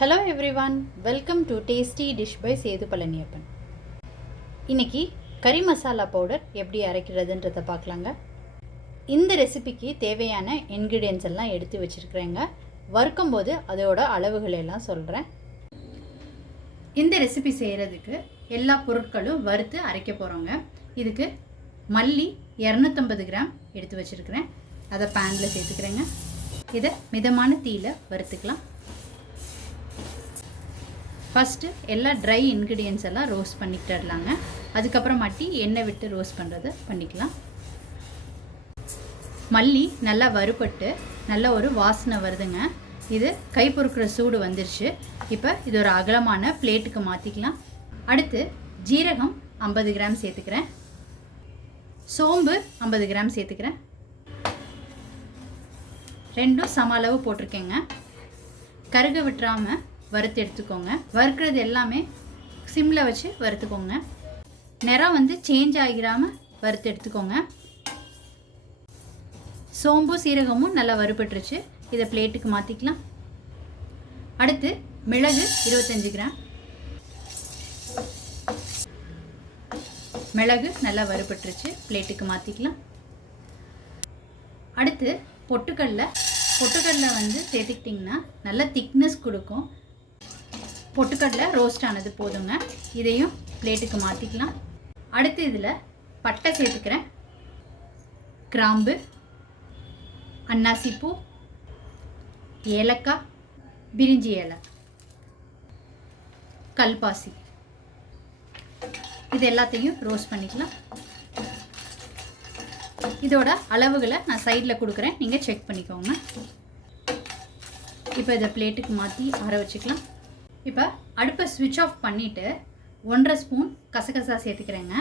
Hello everyone welcome to tasty dish by Sethu Palaniappan இன்னைக்கு கறி masala powder எப்படி அரைக்கிறதுன்றதை பார்க்கலாங்க. இந்த ரெசிபிக்கு தேவையான இன்க்ரீடியன்ஸ் எல்லாம் எடுத்து வச்சுருக்கிறேங்க. வறுக்கும் போது அதோட அளவுகள் எல்லாம் சொல்கிறேன் இந்த ரெசிபி செய்கிறதுக்கு எல்லா பொருட்களும் வறுத்து அரைக்க போகிறோங்க இதுக்கு மல்லி இரநூத்தம்பது கிராம் எடுத்து வச்சுருக்கிறேன். அதை பேனில் சேர்த்துக்கிறேங்க. இதை மிதமான தீயில் வறுத்துக்கலாம். ஃபஸ்ட்டு எல்லா ட்ரை இன்க்ரீடியன்ஸ் எல்லாம் ரோஸ்ட் பண்ணிக்கிட்டுலாங்க அதுக்கப்புறமாட்டி எண்ணெய் விட்டு ரோஸ்ட் பண்ணுறது பண்ணிக்கலாம். மல்லி நல்லா வறுபட்டு நல்ல ஒரு வாசனை வருதுங்க. இது கை பொறுக்கிற சூடு வந்துருச்சு. இப்போ இது ஒரு அகலமான பிளேட்டுக்கு மாற்றிக்கலாம் அடுத்து ஜீரகம் ஐம்பது கிராம் சேர்த்துக்கிறேன். சோம்பு ஐம்பது கிராம் சேர்த்துக்கிறேன். ரெண்டும் சம அளவு போட்டிருக்கேங்க. கருக விட்டுறாமல் வறுத்து எடுத்துக்கோங்க. வறுக்கிறது எல்லாமே சிம்மில் வச்சு வறுத்துக்கோங்க. நிறம் வந்து சேஞ்ச் ஆகிராமல் வறுத்து எடுத்துக்கோங்க. சோம்பு சீரகமும் நல்லா வறுபட்டுருச்சு. இதை பிளேட்டுக்கு மாற்றிக்கலாம் அடுத்து மிளகு இருபத்தஞ்சி கிராம். மிளகு நல்லா வறுபட்டுருச்சு. பிளேட்டுக்கு மாற்றிக்கலாம் அடுத்து பொட்டுக்கடலை. பொட்டுக்கடலை வந்து சேர்த்துக்கிட்டிங்கன்னா நல்ல திக்னஸ் கொடுக்கும். பொட்டுக்கடலை ரோஸ்ட் ஆனது போதுங்க. இதையும் பிளேட்டுக்கு மாற்றிக்கலாம் அடுத்து இதில் பட்டை சேர்த்துக்கிறேன். கிராம்பு அன்னாசிப்பூ ஏலக்காய் பிரிஞ்சி இலை கல்பாசி. இது எல்லாத்தையும் ரோஸ்ட் பண்ணிக்கலாம். இதோட அளவுகளை நான் சைடில் கொடுக்குறேன். நீங்கள் செக் பண்ணிக்கோங்க. இப்போ இதை பிளேட்டுக்கு மாற்றி ஆற வச்சுக்கலாம். இப்போ அடுப்பை ஸ்விட்ச் ஆஃப் பண்ணிவிட்டு ஒன்றரை ஸ்பூன் கசகசா சேர்த்துக்கிறேங்க.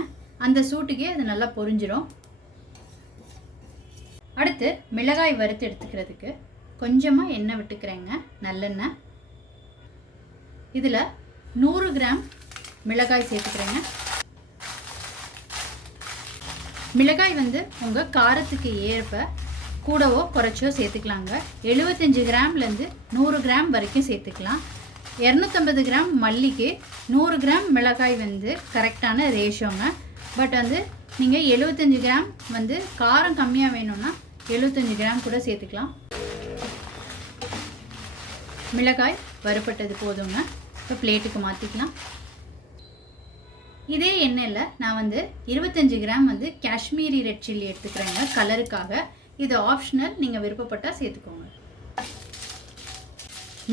அந்த சூட்டுக்கே அது நல்லா பொரிஞ்சிடும் அடுத்து மிளகாய் வறுத்து எடுத்துக்கிறதுக்கு கொஞ்சமாக எண்ணெய் விட்டுக்கிறேங்க நல்லெண்ணெய். இதில் நூறு கிராம் மிளகாய் சேர்த்துக்கிறேங்க. மிளகாய் வந்து உங்கள் காரத்துக்கு ஏற்ப கூடவோ குறைச்சோ சேர்த்துக்கலாங்க. எழுபத்தஞ்சி கிராம்லேருந்து நூறு கிராம் வரைக்கும் சேர்த்துக்கலாம். இரநூத்தம்பது கிராம் மல்லிக்கு நூறு கிராம் மிளகாய் வந்து கரெக்டான ரேஷோங்க பட் வந்து நீங்கள் எழுபத்தஞ்சி கிராம் வந்து காரம் கம்மியாக வேணும்னா எழுபத்தஞ்சி கிராம் கூட சேர்த்துக்கலாம். மிளகாய் வறுப்பட்டது போதுங்க. இப்போ பிளேட்டுக்கு மாற்றிக்கலாம் இதே எண்ணெயில் நான் வந்து இருபத்தஞ்சி கிராம் வந்து காஷ்மீரி ரெட் சில்லி எடுத்துக்கிறேங்க கலருக்காக இது ஆப்ஷனல் நீங்கள் விருப்பப்பட்டால் சேர்த்துக்கோங்க.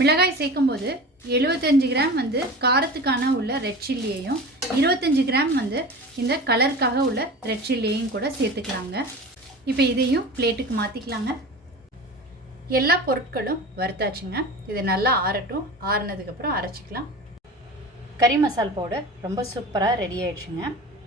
மிளகாய் சேர்க்கும்போது எழுபத்தஞ்சு கிராம் வந்து காரத்துக்கான உள்ள ரெட் சில்லியையும் இருபத்தஞ்சி கிராம் வந்து இந்த கலருக்காக உள்ள ரெட் சில்லியையும் கூட சேர்த்துக்கலாங்க. இப்போ இதையும் பிளேட்டுக்கு மாற்றிக்கலாங்க எல்லா பொருட்களும் வறுத்தாச்சுங்க. இது நல்லா ஆறட்டும். ஆறுனதுக்கப்புறம் அரைச்சிக்கலாம். கறி மசால் பவுடர் ரொம்ப சூப்பராக ரெடி ஆயிடுச்சுங்க.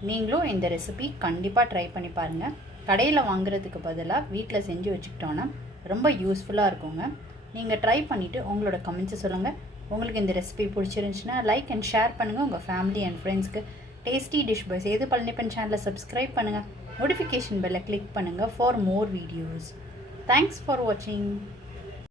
நீங்களும் இந்த ரெசிபி கண்டிப்பாக ட்ரை பண்ணி பாருங்கள் கடையில் வாங்குறதுக்கு பதிலாக வீட்டில் செஞ்சு வச்சுக்கிட்டோன்னா ரொம்ப யூஸ்ஃபுல்லாக இருக்குங்க. நீங்கள் ட்ரை பண்ணிவிட்டு உங்களோட கமெண்ட்ஸை சொல்லுங்கள் உங்களுக்கு இந்த ரெசிபி பிடிச்சிருந்துச்சுன்னா லைக் அண்ட் ஷேர் பண்ணுங்கள் உங்கள் ஃபேமிலி அண்ட் ஃப்ரெண்ட்ஸ்க்கு tasty dish by Sethu Palaniappan சேனலை சப்ஸ்கிரைப் பண்ணுங்கள் நோட்டிஃபிகேஷன் பெல்லை கிளிக் பண்ணுங்கள் for more videos thanks for வாட்சிங்